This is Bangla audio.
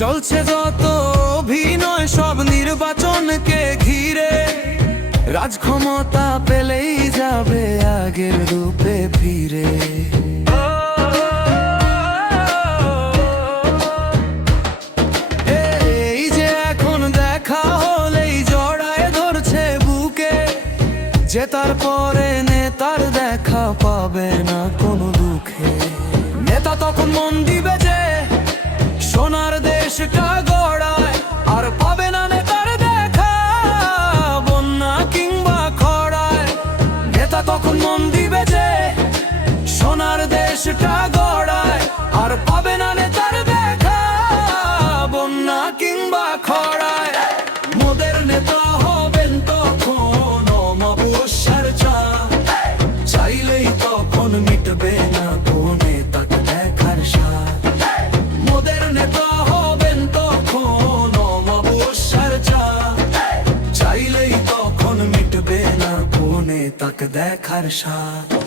চলছে যত অভিনয় সব নির্বাচনকে ঘিরে, রাজক্ষমতা পেলেই যাবে আগের রূপে ফিরে। এই যে এখন দেখা হলেই জড়ায় ধরছে বুকে, জেতার পরে নেতার দেখা পাবে না কোনো দুঃখে। নেতা তখন মন দিবে যে সোনার দেশটা গড়ায়, আর পাবে না নেতার দেখা বন্যা কিংবা খরায়। নেতা তখন মন দিবে যে সোনার দেশটা গড়ায়, আর পাবে না নেতার দেখা বন্যা কিংবা খরায়। মোদের নেতা হবেন তখন অমাবস্যার চাঁদ, চাইলেই তখন মিটবে না কোন নেতাকে দেখার স্বাদ। মোদের নেতা হবেন তখন অমাবস্যার চাঁদ, চাইলেই তখন মিটবে না কোন নেতাকে দেখার স্বাদ।